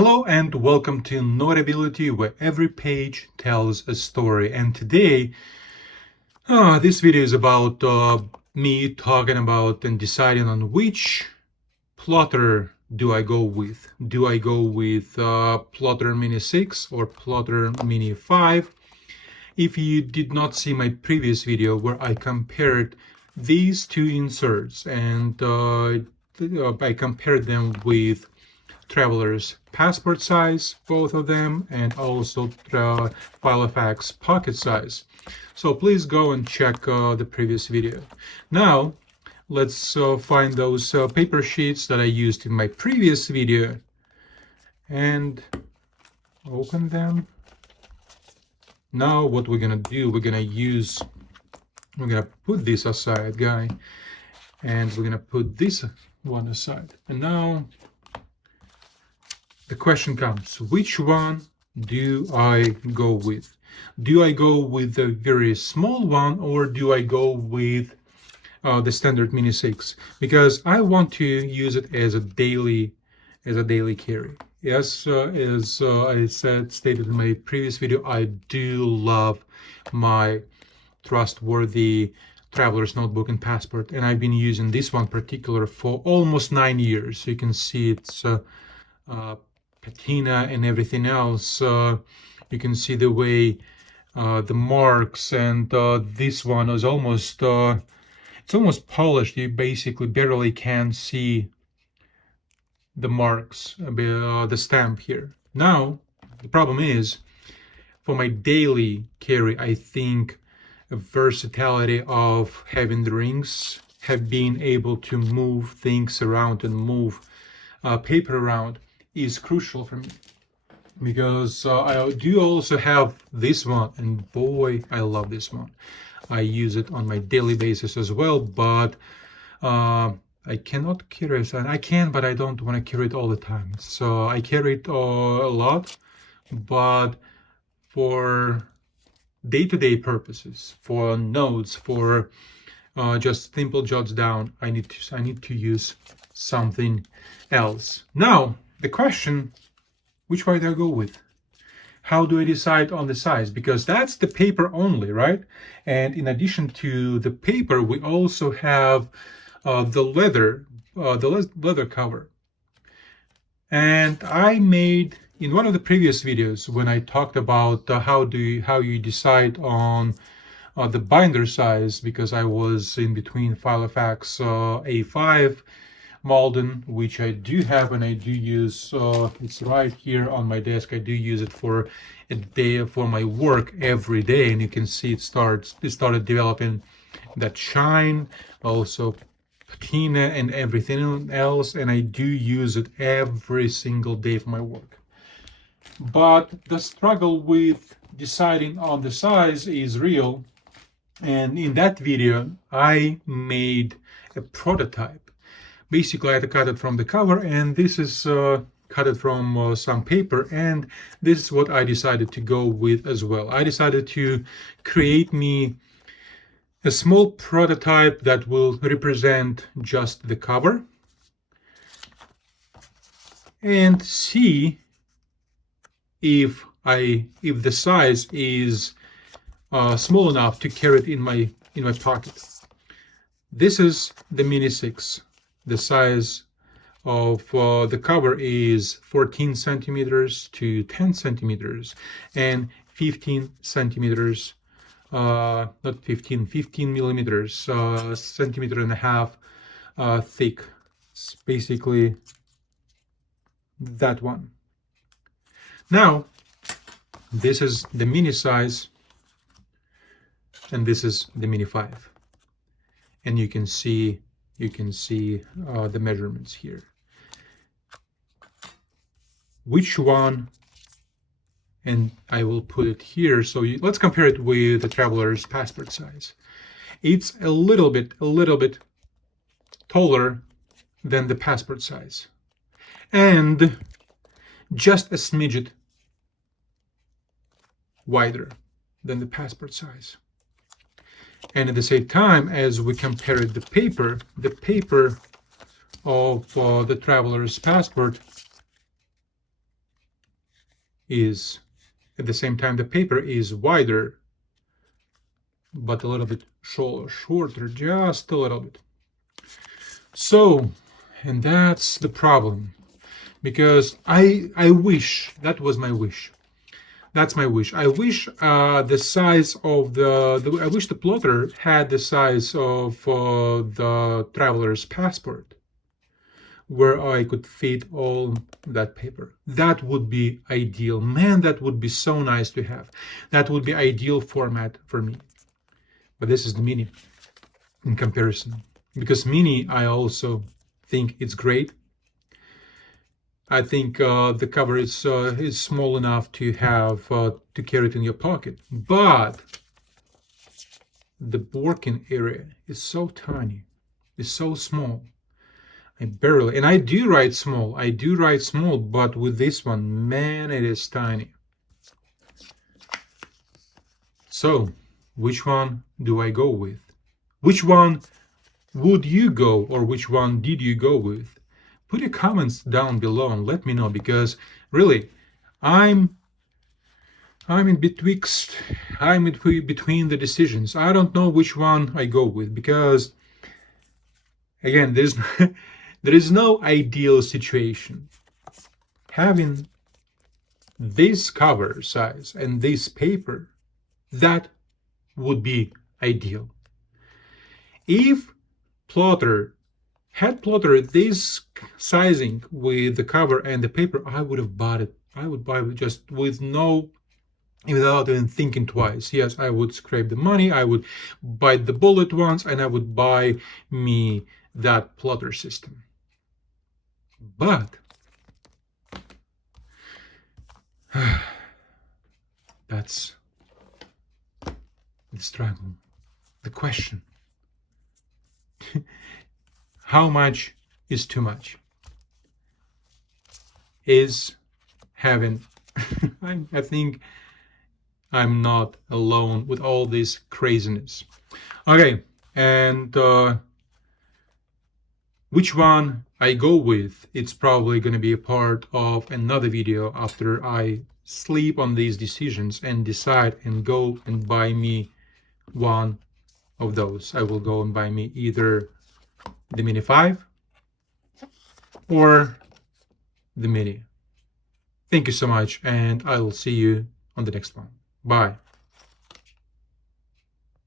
Hello and welcome to Notability, where every page tells a story. And today, this video is about me talking about and deciding on which plotter do I go with. Do I go with Plotter Mini 6 or Plotter Mini 5? If you did not see my previous video where I compared these two inserts and I compared them with traveler's passport size, both of them, and also Filofax pocket size. So please go and check the previous video. Now let's find those paper sheets that I used in my previous video and open them. Now what we're gonna do, we're gonna put this aside, guy, and we're gonna put this one aside. And now the question comes, which one do I go with? Do I go with the very small one, or do I go with the standard Mini 6? Because I want to use it as a daily carry. Yes, as I stated in my previous video, I do love my trustworthy traveler's notebook and passport, and I've been using this one particular for almost 9 years. So you can see it's patina and everything else. You can see the way the marks, and this one is almost it's almost polished. You basically barely can see the marks, the stamp here. Now the problem is, for my daily carry, I think the versatility of having the rings, have been able to move things around and move paper around, is crucial for me, because I do also have this one, and boy, I love this one. I use it on my daily basis as well, but I cannot carry it. I can, but I don't want to carry it all the time. So I carry it a lot, but for day-to-day purposes, for notes, for just simple jots down, I need to use something else. Now the question, which way do I go with? How do I decide on the size? Because that's the paper only, right? And in addition to the paper, we also have the leather cover. And I made, in one of the previous videos, when I talked about how you decide on the binder size, because I was in between Filofax A5 Malden, which I do have, and I do use. It's right here on my desk. I do use it for a day, for my work every day, and you can see it started developing that shine, also patina and everything else, and I do use it every single day for my work. But the struggle with deciding on the size is real, and in that video I made a prototype. Basically, I had to cut it from the cover, and this is cut it from some paper, and this is what I decided to go with as well. I decided to create me a small prototype that will represent just the cover, and see if the size is small enough to carry it in my pocket. This is the Mini 6. The size of the cover is 14 centimeters to 10 centimeters and 15 centimeters, not 15 millimeters, centimeter and a half thick. It's basically that one. Now this is the mini size, and this is the Mini 5, and you can see the measurements here. Which one? And I will put it here. So let's compare it with the traveler's passport size. It's a little bit taller than the passport size, and just a smidget wider than the passport size. And at the same time, as we compared the paper of the traveler's passport is, at the same time, the paper is wider, but a little bit shorter, just a little bit. So, and that's the problem, because I wish, that was my wish. That's my wish. I wish the size of I wish the plotter had the size of the traveler's passport, where I could fit all that paper. That would be ideal. Man, that would be so nice to have. That would be ideal format for me. But this is the mini in comparison. Because mini, I also think it's great. I think the cover is small enough to have to carry it in your pocket. But the working area is so tiny, is so small. I barely, and I do write small, but with this one, man, it is tiny. So, which one do I go with? Which one would you go, or which one did you go with? Put your comments down below and let me know, because really, I'm in between the decisions. I don't know which one I go with, because again, there is no ideal situation. Having this cover size and this paper, that would be ideal. If plotter had plotter this sizing with the cover and the paper, I would have bought it. I would buy it just without even thinking twice. Yes, I would scrape the money, I would bite the bullet once, and I would buy me that plotter system. But that's the struggle, the question. How much is too much? Is having I think I'm not alone with all this craziness. Okay, and which one I go with, it's probably going to be a part of another video after I sleep on these decisions and decide and go and buy me one of those. I will go and buy me either the Mini 5 or the Mini. Thank you so much, and I will see you on the next one. Bye.